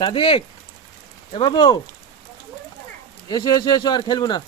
সাদিক, এ বাবু, এসো এসো এসো, আর খেলবো না।